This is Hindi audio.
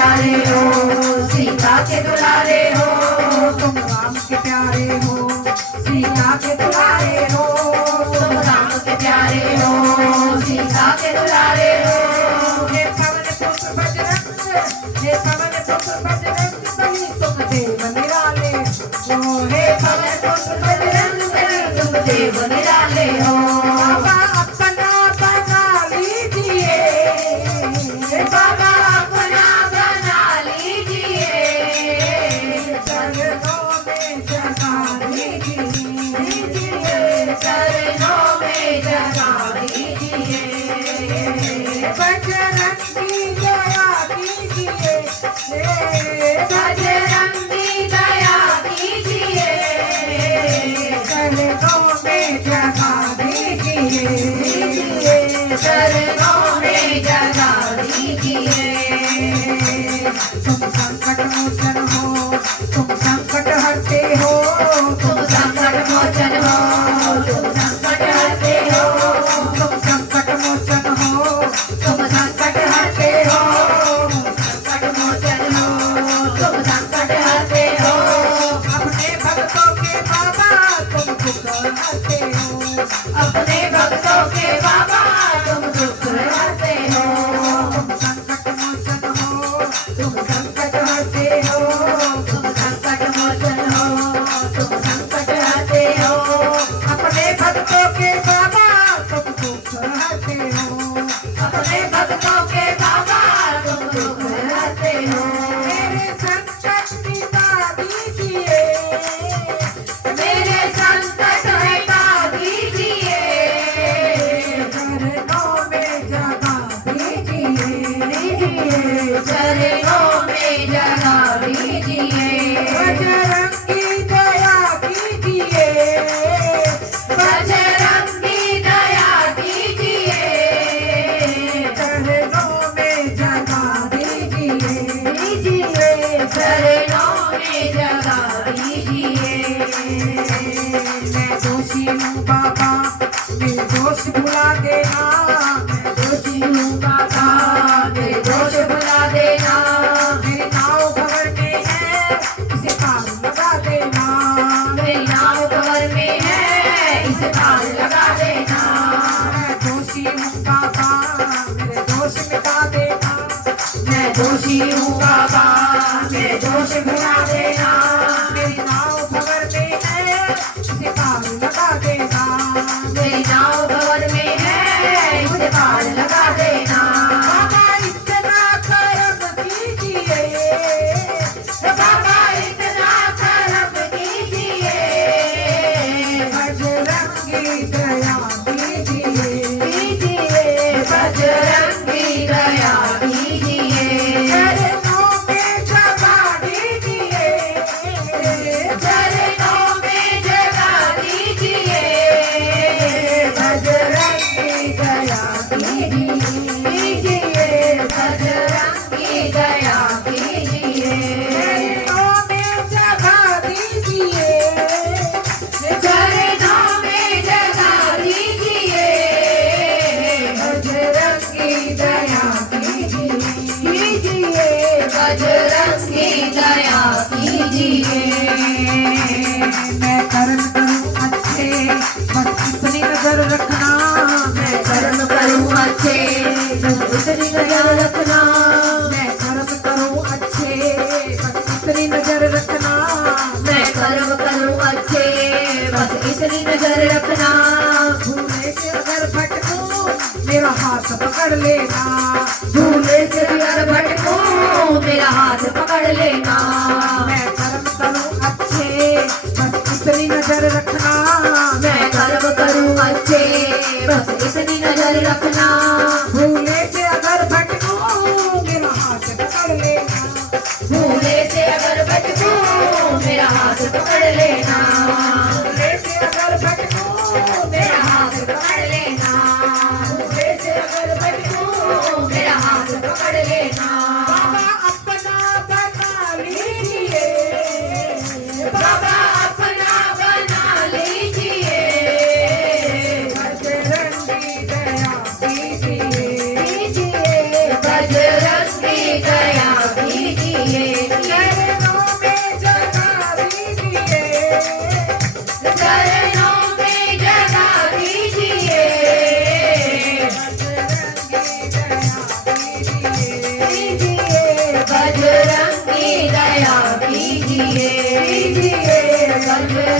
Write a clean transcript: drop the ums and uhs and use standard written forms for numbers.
प्यारे हो, सीता के दुलारे हो, तुम राम के प्यारे हो, सीता के दुलारे हो, तुम राम के प्यारे हो, सीता के दुलारे हो। हे पवन पुत्र बजरंग, हे पवन पुत्र बजरंग बली तुम देव निराले हो, हे पवन पुत्र बजरंग बली तुम देव निराले हो। बाबा अपना बना लीजिए, बाबा अपना बना लीजिए, चरणों में जगा दीजिए, चरणों में जगा दीजिए। बजरंगी दया कीजिए, बजरंगी दया कीजिए, चरणों में जगा दीजिए, चरणों में जगा दीजिए। तुम संकट मोचन हो, तुम संकट हरते हो, तुम संकट मोचन हो, तुम संकट हरते हो, तुम संकट मोचन हो, तुम संकट हरते हो, संकट मोचन हो, तुम संकट हरते हो। अपने भक्तों के बाबा तुम दुख हरते हो, अपने भक्तों के बाबा तुम दुख हरते हो। तुम संकट मोचन हो, तुम संकट हरते हो, तुम संकट मोचन हो, तुम संकट हरते हो। अपने भक्तों के बाबा तुम दुख हरते हो, अपने भक्तों के बाबा तुम दुख हरते हो। मेरे संकट मिटा दीजिए, मेरे संकट हटा दीजिए, चरणों में जगा दीजिए, चरणों में जगा दीजिए। बजरंगी दया कीजिए, बजरंगी दया कीजिए, चरणों में जगा दीजिए, चरणों में जगा दीजिए। मैं दोषी हूँ बाबा, मेरे दोष भुला देना, मैं दोषी हूँ बाबा, मेरे दोष भुला देना। मेरी नाव भंवर में है, इसे पार लगा देना, मेरी नाव भंवर में है, इसे पार लगा देना। मैं दोषी हूँ बाबा, मेरे दोष मिटा देना, मैं दोषी हूँ बाबा, मेरे दोष भुला देना। मेरी नाव भंवर में है, इसे पार लगा देना, मेरी नाव भंवर में है, इसे पार लगा देना। बाबा इतना करम कीजिए, बाबा इतना करम कीजिए, बजरंगी दया कीजिए, बजरंगी दया कीजिए, चरणों में जगा दीजिए, चरणों में जगा दीजिए, बजरंगी दया कीजिए, बजरंगी दया कीजिए, चरणों में जगा दीजिए, चरणों में जगा दीजिए, बजरंगी दया कीजिए, बजरंगी दया कीजिए। मैं कर्म करूं अच्छे, बस इतनी नजर रखना, मैं कर्म करूं अच्छे, बस इतनी नजर रखना। मैं कर्म करूं अच्छे, बस इतनी नजर रखना, मैं कर्म करूं अच्छे, बस इतनी नजर रखना। भूले से अगर भटकूं मेरा हाथ पकड़ लेना, भूले से अगर भटकूं मेरा हाथ पकड़ लेना। मैं कर्म करूं अच्छे, बस इतनी नजर रखना, मैं कर्म करूं अच्छे, बस इतनी नजर रखना। भूले से अगर भटकूं मेरा हाथ पकड़ लेना, भूले से अगर भटकूं मेरा हाथ पकड़ लेना। भूले से अगर भटकूं मेरा हाथ पकड़ लेना। भूले से अगर भटकूं कीजिए कीजिए गंज